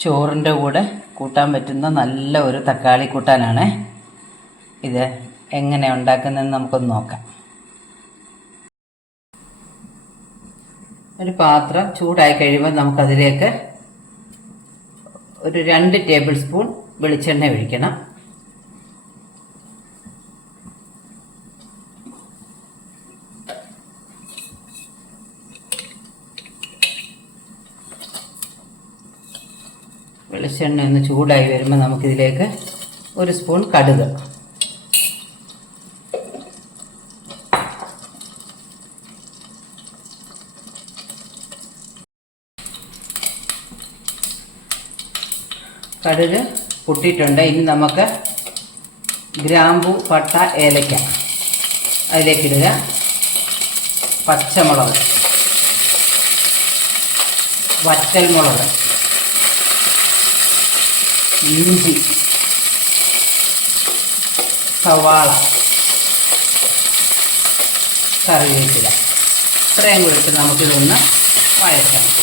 ചോറിന്റെ കൂടെ കൂട്ടാൻ പറ്റുന്ന നല്ല ഒരു തക്കാളി കൂട്ടാനാണ്. ഇത് എങ്ങനെ ഉണ്ടാക്കുന്നതെന്ന് നമുക്കൊന്ന് നോക്കാം. ഒരു പാത്രം ചൂടായി കഴിയുമ്പോൾ നമുക്കതിലേക്ക് ഒരു രണ്ട് ടേബിൾ സ്പൂൺ വെളിച്ചെണ്ണ ഒഴിക്കണം. വെളിച്ചെണ്ണ ഒന്ന് ചൂടായി വരുമ്പോൾ നമുക്കിതിലേക്ക് ഒരു സ്പൂൺ കടുക്. കടുക് പൊട്ടിയിട്ടുണ്ട്. ഇനി നമുക്ക് ഗ്രാമ്പു പട്ട ഏലയ്ക്ക അതിലേക്കിടുക. പച്ചമുളക് വറ്റൽമുളക് ഇഞ്ചി സവാള കറിവേപ്പില. ഇത്രയും കൂടി നമുക്കിതൊന്ന് വഴറ്റാം.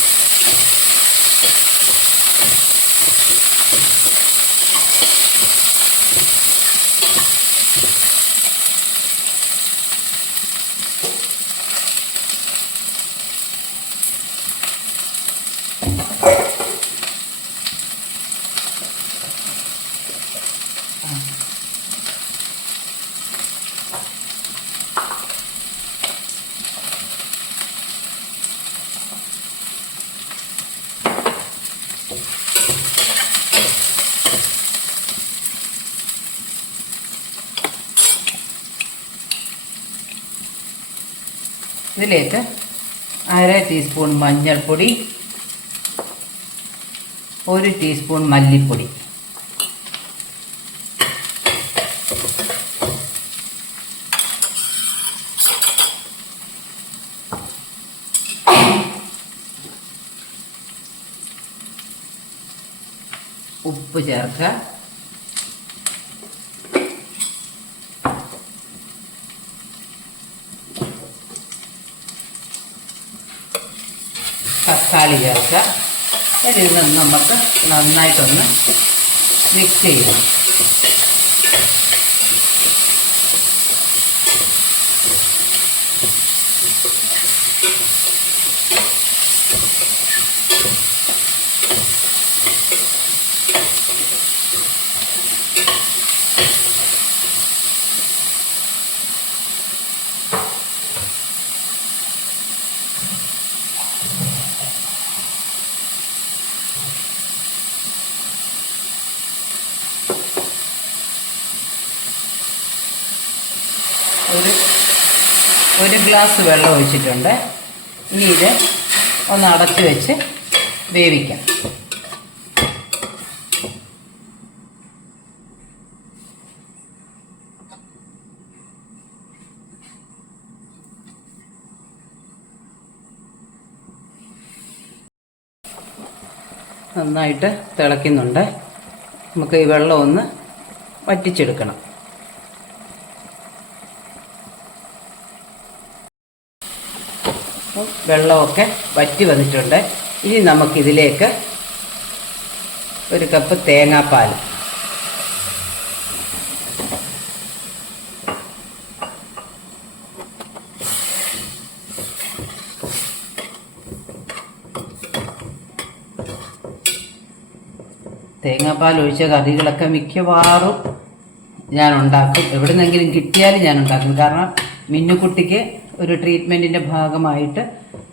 ഇതിലേക്ക് അര ടീസ്പൂൺ മഞ്ഞൾപ്പൊടി ഒരു ടീസ്പൂൺ മല്ലിപ്പൊടി. ഉപ്പ് ചേർക്കുക. തക്കാളി ചേർക്കുക ഇതിൽ നിന്ന് നമുക്ക് നന്നായിട്ടൊന്ന് മിക്സ് ചെയ്യാം ഒരു ഒരു ഗ്ലാസ് വെള്ളം ഒഴിച്ചിട്ടുണ്ട്. ഇനി ഇത് ഒന്ന് അടച്ചു വെച്ച് വേവിക്കാം. നന്നായിട്ട് തിളക്കുന്നുണ്ട് നമുക്ക് ഈ വെള്ളം ഒന്ന് വറ്റിച്ചെടുക്കണം. അപ്പം വെള്ളമൊക്കെ വറ്റി വന്നിട്ടുണ്ട്. ഇനി നമുക്കിതിലേക്ക് ഒരു കപ്പ് തേങ്ങാപ്പാൽ. തേങ്ങാപ്പാൽ ഒഴിച്ച കറികളൊക്കെ മിക്കവാറും ഞാൻ ഉണ്ടാക്കും എവിടുന്നെങ്കിലും കിട്ടിയാലും ഞാൻ ഉണ്ടാക്കും കാരണം മിന്നുക്കുട്ടിക്ക് ഒരു ട്രീറ്റ്മെന്റിന്റെ ഭാഗമായിട്ട്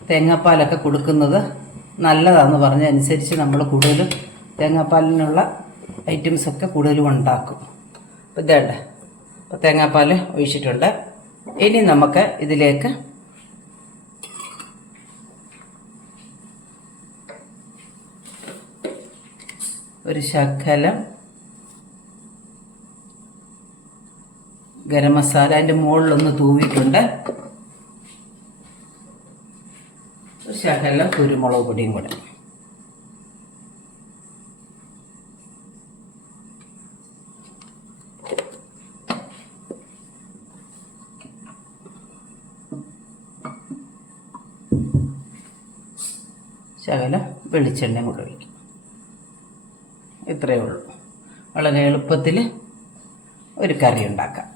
തേങ്ങാപ്പാലൊക്കെ കൊടുക്കുന്നത് നല്ലതാണെന്ന് പറഞ്ഞതനുസരിച്ച് നമ്മൾ കൂടുതലും തേങ്ങാപ്പാലിനുള്ള ഐറ്റംസൊക്കെ കൂടുതലും ഉണ്ടാക്കും. അപ്പോൾ ഇതേണ്ട അപ്പോൾ തേങ്ങാപ്പാൽ ഒഴിച്ചിട്ടുണ്ട്. ഇനി നമുക്ക് ഇതിലേക്ക് ഒരു ശകലം ഗരം മസാല അതിന്റെ മുകളിലൊന്ന് തൂവിയിട്ടുണ്ട്. ശകലം കുരുമുളക് പൊടിയും കൂടെ. ശകലം വെളിച്ചെണ്ണയും കൂടെ ഒഴിക്കും. ഇത്രയേ ഉള്ളൂ. വളരെ എളുപ്പത്തിൽ ഒരു കറി ഉണ്ടാക്കാം.